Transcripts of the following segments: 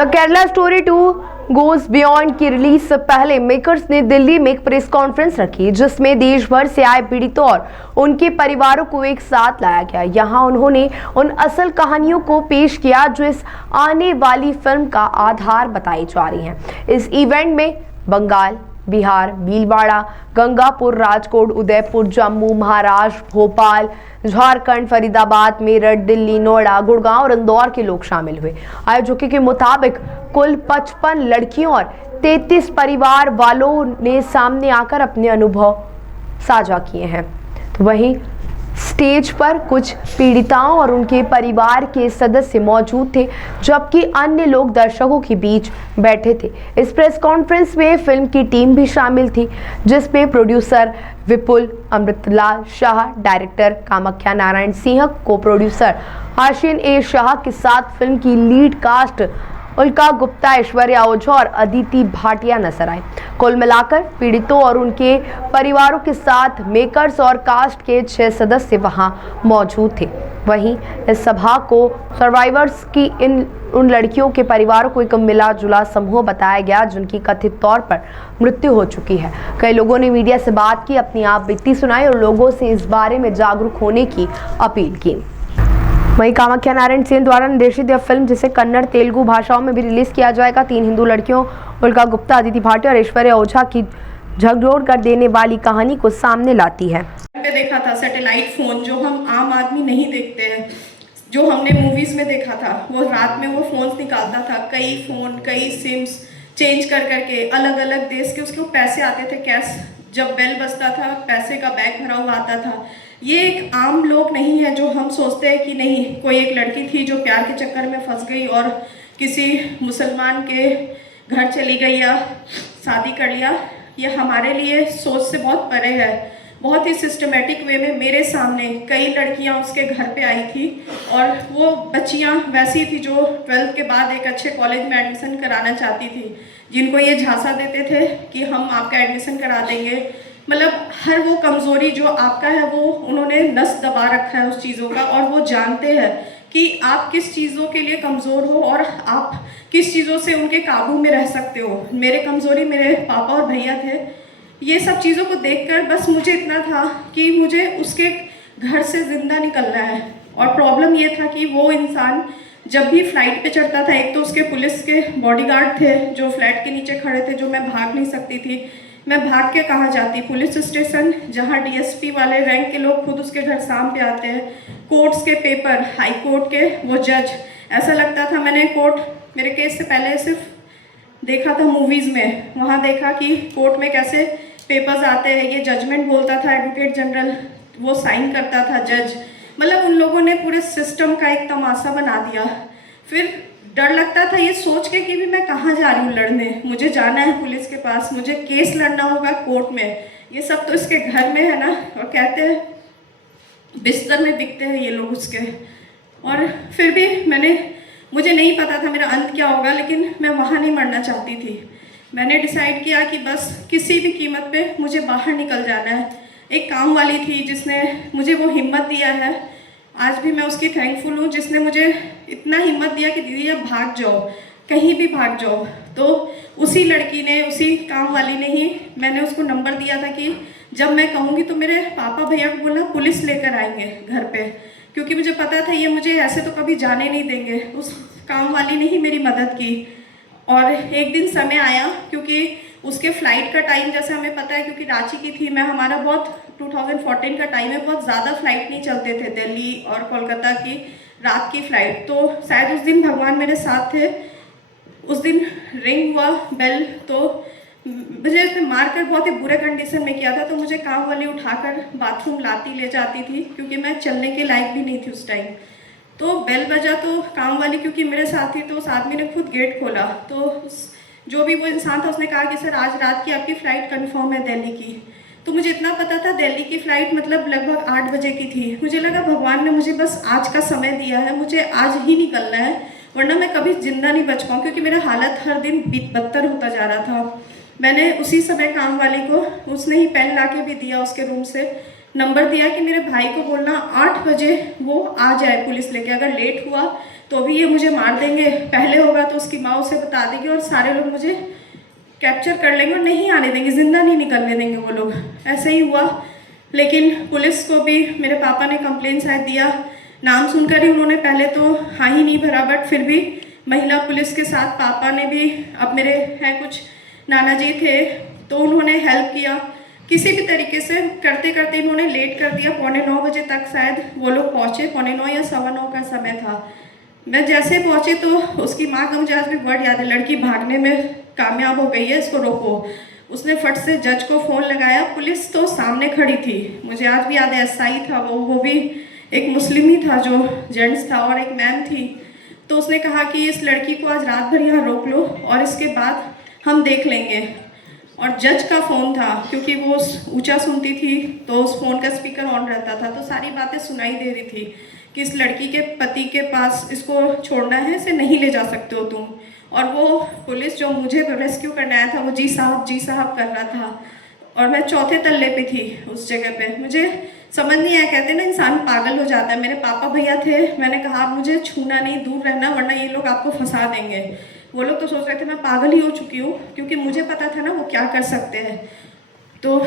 The Kerala story 2 goes beyond की release से पहले मेकर्स ने दिल्ली में एक प्रेस कॉन्फ्रेंस रखी जिसमें देश भर से आए पीड़ितों और उनके परिवारों को एक साथ लाया गया। यहां उन्होंने उन असल कहानियों को पेश किया जो इस आने वाली फिल्म का आधार बताई जा रही हैं। इस इवेंट में बंगाल, बिहार, भीलवाड़ा, गंगापुर, राजकोट, उदयपुर, जम्मू, महाराष्ट्र, भोपाल, झारखंड, फरीदाबाद, मेरठ, दिल्ली, नोएडा, गुड़गांव और इंदौर के लोग शामिल हुए। आयोजकों के मुताबिक कुल 55 लड़कियों और 33 परिवार वालों ने सामने आकर अपने अनुभव साझा किए हैं। तो वहीं स्टेज पर कुछ पीड़िताओं और उनके परिवार के सदस्य मौजूद थे, जबकि अन्य लोग दर्शकों के बीच बैठे थे। इस प्रेस कॉन्फ्रेंस में फिल्म की टीम भी शामिल थी, जिसमें प्रोड्यूसर विपुल अमृतलाल शाह, डायरेक्टर कामाख्या नारायण सिंह, को प्रोड्यूसर आशीन ए शाह के साथ फिल्म की लीड कास्ट उल्का गुप्ता, ऐश्वर्या ओझा और अदिति भाटिया नजर आए। कुल मिलाकर पीड़ितों और उनके परिवारों के साथ मेकर्स और कास्ट के 6 सदस्य वहां मौजूद थे। वहीं इस सभा को सर्वाइवर्स की उन लड़कियों के परिवारों को एक मिला जुला समूह बताया गया जिनकी कथित तौर पर मृत्यु हो चुकी है। कई लोगों ने मीडिया से बात की, अपनी आप बीती सुनाई और लोगों से इस बारे में जागरूक होने की अपील की। वहीं कामाख्या नारायण सिंह द्वारा निर्देशित यह फिल्म, जिसे कन्नड़, तेलुगु भाषाओं में भी रिलीज किया जाएगा, 3 हिंदू लड़कियों उल्का गुप्ता, अदिति भाटिया और ऐश्वर्या ओझा की झकझोर कर देने वाली कहानी को सामने लाती है। पे देखा था सैटेलाइट फोन, जो हम आम आदमी नहीं देखते हैं, जो हमने मूवीज में देखा था। वो रात में वो फोन निकालता था, कई फोन, कई सिम्स चेंज कर करके अलग अलग देश के उसके पैसे आते थे कैश। जब बेल बजता था, पैसे का बैग भरा हुआ आता था। ये एक आम लोग नहीं है जो हम सोचते हैं कि नहीं, कोई एक लड़की थी जो प्यार के चक्कर में फंस गई और किसी मुसलमान के घर चली गई या शादी कर लिया। ये हमारे लिए सोच से बहुत परे है। बहुत ही सिस्टमेटिक वे में मेरे सामने कई लड़कियां उसके घर पे आई थी, और वो बच्चियां वैसी थी जो 12th के बाद एक अच्छे कॉलेज में एडमिशन कराना चाहती थी, जिनको ये झांसा देते थे कि हम आपका एडमिशन करा देंगे। मतलब हर वो कमज़ोरी जो आपका है वो उन्होंने नस दबा रखा है उस चीज़ों का, और वो जानते हैं कि आप किस चीज़ों के लिए कमज़ोर हो और आप किस चीज़ों से उनके काबू में रह सकते हो। मेरे कमज़ोरी मेरे पापा और भैया थे। ये सब चीज़ों को देखकर बस मुझे इतना था कि मुझे उसके घर से ज़िंदा निकलना है। और प्रॉब्लम ये था कि वो इंसान जब भी फ्लाइट पे चढ़ता था, एक तो उसके पुलिस के बॉडीगार्ड थे जो फ्लैट के नीचे खड़े थे, जो मैं भाग नहीं सकती थी। मैं भाग के कहाँ जाती? पुलिस स्टेशन, जहाँ डीएसपी वाले रैंक के लोग खुद उसके घर शाम पे आते हैं। कोर्ट्स के पेपर, हाई कोर्ट के वो जज, ऐसा लगता था मैंने कोर्ट मेरे केस से पहले सिर्फ देखा था मूवीज़ में। वहाँ देखा कि कोर्ट में कैसे पेपर्स आते हैं, ये जजमेंट बोलता था एडवोकेट जनरल, वो साइन करता था जज। मतलब उन लोगों ने पूरे सिस्टम का एक तमाशा बना दिया। फिर डर लगता था ये सोच के कि भी मैं कहाँ जा रही हूँ लड़ने, मुझे जाना है पुलिस के पास, मुझे केस लड़ना होगा कोर्ट में। ये सब तो इसके घर में है ना, और कहते हैं बिस्तर में बिकते हैं ये लोग उसके। और फिर भी मुझे नहीं पता था मेरा अंत क्या होगा, लेकिन मैं वहाँ नहीं मरना चाहती थी। मैंने डिसाइड किया कि बस किसी भी कीमत पे मुझे बाहर निकल जाना है। एक काम वाली थी जिसने मुझे वो हिम्मत दिया है, आज भी मैं उसकी थैंकफुल हूँ, जिसने मुझे इतना हिम्मत दिया कि दीदी अब भाग जाओ, कहीं भी भाग जाओ। तो उसी लड़की ने, उसी काम वाली ने ही, मैंने उसको नंबर दिया था कि जब मैं कहूँगी तो मेरे पापा भैया को बोलना पुलिस लेकर आएंगे घर पे, क्योंकि मुझे पता था ये मुझे ऐसे तो कभी जाने नहीं देंगे। उस काम वाली ने ही मेरी मदद की। और एक दिन समय आया, क्योंकि उसके फ़्लाइट का टाइम जैसे हमें पता है, क्योंकि रांची की थी मैं, हमारा बहुत 2014 का टाइम है, बहुत ज़्यादा फ्लाइट नहीं चलते थे दिल्ली और कोलकाता की रात की फ़्लाइट। तो शायद उस दिन भगवान मेरे साथ थे। उस दिन रिंग हुआ बेल, तो मुझे इसमें मार कर बहुत ही बुरे कंडीशन में किया था। तो मुझे काम वाली उठाकर बाथरूम लाती ले जाती थी, क्योंकि मैं चलने के लायक भी नहीं थी उस टाइम। तो बेल बजा तो काम वाली, क्योंकि मेरे साथ थी, तो उस आदमी ने खुद गेट खोला। तो जो भी वो इंसान था उसने कहा कि सर आज रात की आपकी फ़्लाइट कंफर्म है दिल्ली की। तो मुझे इतना पता था दिल्ली की फ़्लाइट मतलब लगभग 8 बजे की थी। मुझे लगा भगवान ने मुझे बस आज का समय दिया है, मुझे आज ही निकलना है, वरना मैं कभी ज़िंदा नहीं बच पाऊँ, क्योंकि मेरा हालत हर दिन बदतर होता जा रहा था। मैंने उसी समय काम वाली को, उसने ही पेन ला के भी दिया उसके रूम से, नंबर दिया कि मेरे भाई को बोलना 8 बजे वो आ जाए पुलिस लेके, अगर लेट हुआ तो अभी ये मुझे मार देंगे, पहले होगा तो उसकी माँ उसे बता देगी और सारे लोग मुझे कैप्चर कर लेंगे और नहीं आने देंगे, ज़िंदा नहीं निकलने देंगे वो लोग। ऐसे ही हुआ, लेकिन पुलिस को भी मेरे पापा ने कंप्लेन शायद दिया, नाम सुनकर ही उन्होंने पहले तो हाँ ही नहीं भरा, बट फिर भी महिला पुलिस के साथ पापा ने भी, अब मेरे हैं कुछ नाना जी थे तो उन्होंने हेल्प किया, किसी भी तरीके से करते करते इन्होंने लेट कर दिया। 8:45 तक शायद वो लोग पहुँचे, 8:45 या 9:15 का समय था। मैं जैसे पहुँचे तो उसकी माँ का मुझे आज भी वर्ड याद है, लड़की भागने में कामयाब हो गई है, इसको रोको। उसने फट से जज को फ़ोन लगाया, पुलिस तो सामने खड़ी थी, मुझे आज भी याद है, एसआई था वो भी एक मुस्लिम ही था जो जेंट्स था, और एक मैम थी। तो उसने कहा कि इस लड़की को आज रात भर यहाँ रोक लो और इसके बाद हम देख लेंगे। और जज का फ़ोन था, क्योंकि वो ऊंचा सुनती थी तो उस फ़ोन का स्पीकर ऑन रहता था, तो सारी बातें सुनाई दे रही थी कि इस लड़की के पति के पास इसको छोड़ना है, इसे नहीं ले जा सकते हो तुम। और वो पुलिस जो मुझे रेस्क्यू करने आया था वो जी साहब कर रहा था, और मैं चौथे तल्ले पे थी उस जगह पे। मुझे समझ नहीं आया, कहते ना इंसान पागल हो जाता है। मेरे पापा भैया थे, मैंने कहा आप मुझे छूना नहीं, दूर रहना, वरना ये लोग आपको फंसा देंगे। वो लोग तो सोच रहे थे मैं पागल ही हो चुकी हूँ, क्योंकि मुझे पता था ना वो क्या कर सकते हैं। तो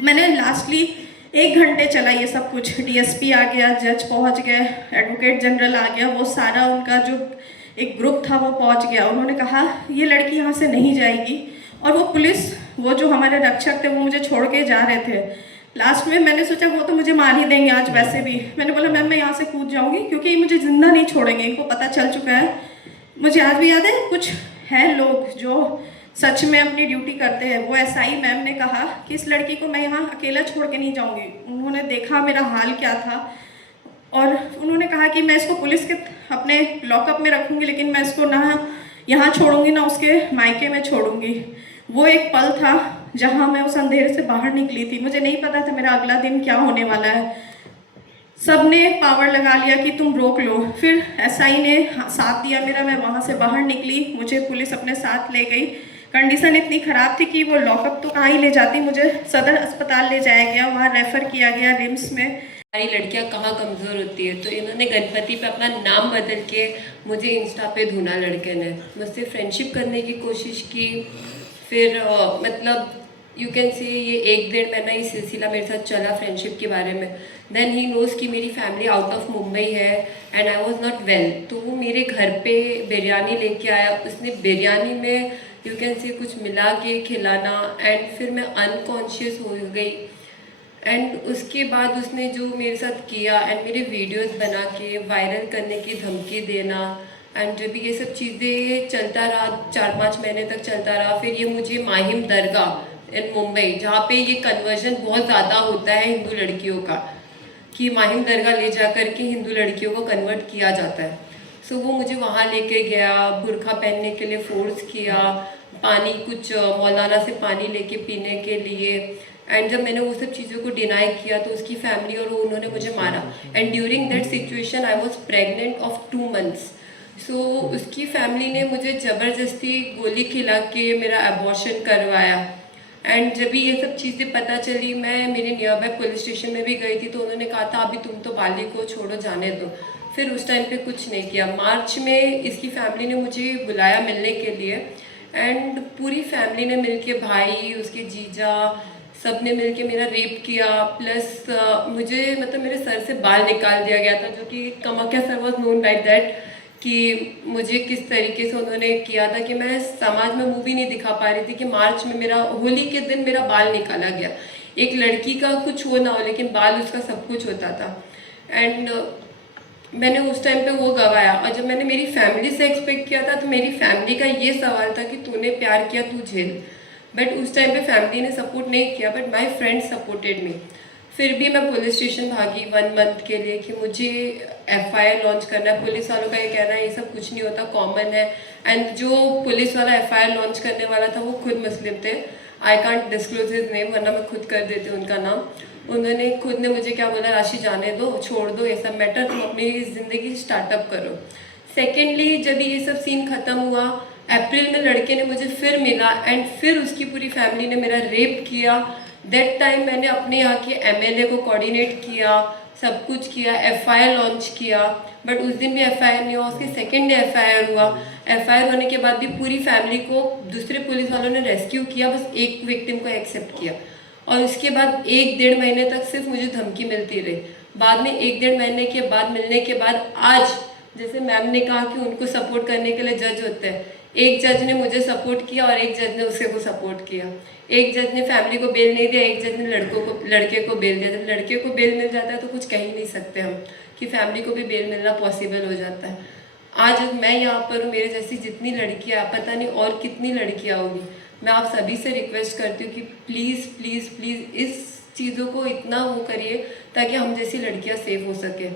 मैंने लास्टली 1 घंटे चला ये सब कुछ, डीएसपी आ गया, जज पहुँच गए, एडवोकेट जनरल आ गया, वो सारा उनका जो एक ग्रुप था वो पहुँच गया। उन्होंने कहा ये लड़की यहाँ से नहीं जाएगी, और वो पुलिस, वो जो हमारे रक्षक थे वो मुझे छोड़ के जा रहे थे। लास्ट में मैंने सोचा वो तो मुझे मार ही देंगे आज वैसे भी, मैंने बोला मैम मैं यहाँ से कूद जाऊँगी, क्योंकि ये मुझे ज़िंदा नहीं छोड़ेंगे, इनको पता चल चुका है। मुझे आज भी याद है, कुछ हैं लोग जो सच में अपनी ड्यूटी करते हैं। वो एसआई मैम ने कहा कि इस लड़की को मैं यहाँ अकेला छोड़ के नहीं जाऊँगी। उन्होंने देखा मेरा हाल क्या था, और उन्होंने कहा कि मैं इसको पुलिस के अपने लॉकअप में रखूँगी, लेकिन मैं इसको ना यहाँ छोड़ूंगी ना उसके मायके में छोड़ूंगी। वो एक पल था जहाँ मैं उस अंधेरे से बाहर निकली थी। मुझे नहीं पता था मेरा अगला दिन क्या होने वाला है। सब ने पावर लगा लिया कि तुम रोक लो, फिर एसआई ने साथ दिया मेरा, मैं वहाँ से बाहर निकली, मुझे पुलिस अपने साथ ले गई। कंडीशन इतनी ख़राब थी कि वो लॉकअप तो कहाँ ही ले जाती, मुझे सदर अस्पताल ले जाया गया, वहाँ रेफ़र किया गया रिम्स में। हमारी लड़कियां कहाँ कमज़ोर होती है, तो इन्होंने गणपति पे अपना नाम बदल के मुझे इंस्टा पे ढूंढा, लड़के ने मुझसे फ्रेंडशिप करने की कोशिश की। फिर मतलब यू कैन से ये 1-1.5 महीना ही सिलसिला मेरे साथ चला फ्रेंडशिप के बारे में। देन ही नोज़ कि मेरी फैमिली आउट ऑफ मुंबई है and I was not well, तो वो मेरे घर पे बिरयानी लेके आया। उसने बिरयानी में यू कैन से कुछ मिला के खिलाना, एंड फिर मैं अनकॉन्शियस हो गई। एंड उसके बाद उसने जो मेरे साथ किया, एंड मेरे वीडियोस बना के वायरल करने की धमकी देना, एंड जब ये सब चीज़ें चलता रहा, 4-5 महीने तक चलता रहा। फिर ये मुझे माहिम दरगाह इन मुंबई, जहाँ पे ये कन्वर्जन बहुत ज़्यादा होता है हिंदू लड़कियों का, कि माहिम दरगाह ले जा कर के हिंदू लड़कियों को कन्वर्ट किया जाता है। सो वो मुझे वहाँ लेके गया, बुर्खा पहनने के लिए फोर्स किया, पानी कुछ मौलाना से पानी लेके पीने के लिए। एंड जब मैंने वो सब चीज़ों को डिनाई किया तो उसकी फैमिली और उन्होंने मुझे मारा। And during that situation I was pregnant of 2 months. So उसकी फैमिली ने मुझे ज़बरदस्ती गोली खिला के मेरा अबॉर्शन करवाया। एंड जब भी ये सब चीज़ें पता चली, मैं मेरे नियर बाय पुलिस स्टेशन में भी गई थी, तो उन्होंने कहा था अभी तुम तो बालिक को छोड़ो, जाने दो। फिर उस टाइम पे कुछ नहीं किया। मार्च में इसकी फैमिली ने मुझे बुलाया मिलने के लिए, एंड पूरी फैमिली ने मिलके, भाई, उसके जीजा, सब ने मिलके मेरा रेप किया। प्लस मुझे मतलब मेरे सर से बाल निकाल दिया गया था, जो कि Kamakhya sir was known like that, कि मुझे किस तरीके से उन्होंने किया था कि मैं समाज में मुँह भी नहीं दिखा पा रही थी कि मार्च में मेरा होली के दिन मेरा बाल निकाला गया। एक लड़की का कुछ हो ना हो, लेकिन बाल उसका सब कुछ होता था। एंड मैंने उस टाइम पे वो गवाया। और जब मैंने मेरी फैमिली से एक्सपेक्ट किया था, तो मेरी फैमिली का ये सवाल था कि तूने प्यार किया, तू झेल। बट उस टाइम पे फैमिली ने सपोर्ट नहीं किया, but my friends supported me. फिर भी मैं पुलिस स्टेशन भागी 1 मंथ के लिए कि मुझे FIR लॉन्च करना है। पुलिस वालों का ये कहना है ये सब कुछ नहीं होता, कॉमन है। एंड जो पुलिस वाला FIR लॉन्च करने वाला था वो खुद मुस्लिम थे। I can't disclose his name, वरना मैं खुद कर देती उनका नाम। उन्होंने खुद ने मुझे क्या बोला, राशि जाने दो, छोड़ दो ये सब मैटर, तुम अपनी ज़िंदगी स्टार्टअप करो। सेकेंडली जब ये सब सीन ख़त्म हुआ, अप्रैल में लड़के ने मुझे फिर मिला, एंड फिर उसकी पूरी फैमिली ने मेरा रेप किया। दैट टाइम मैंने अपने यहाँ के एमएलए को कोऑर्डिनेट किया, सब कुछ किया, एफआईआर लॉन्च किया, बट उस दिन भी एफआईआर नहीं हुआ। उसके सेकेंड डे एफआईआर हुआ। एफआईआर होने के बाद भी पूरी फैमिली को दूसरे पुलिस वालों ने रेस्क्यू किया, बस एक विक्टिम को एक्सेप्ट किया। और उसके बाद 1-1.5 महीने तक सिर्फ मुझे धमकी मिलती रही। बाद में 1-1.5 महीने के बाद मिलने के बाद आज, जैसे मैम ने कहा कि उनको सपोर्ट करने के लिए जज होते हैं, एक जज ने मुझे सपोर्ट किया और एक जज ने उसके को सपोर्ट किया। एक जज ने फैमिली को बेल नहीं दिया, एक जज ने लड़के को बेल दिया। जब लड़के को बेल मिल जाता है तो कुछ कह ही नहीं सकते हम कि फैमिली को भी बेल मिलना पॉसिबल हो जाता है। आज मैं यहाँ पर हूँ, मेरे जैसी जितनी लड़कियाँ, पता नहीं और कितनी लड़कियाँ होगी, मैं आप सभी से रिक्वेस्ट करती हूँ कि प्लीज़ प्लीज़ प्लीज़ इस चीज़ों को इतना वो करिए ताकि हम जैसी लड़कियाँ सेफ हो सके।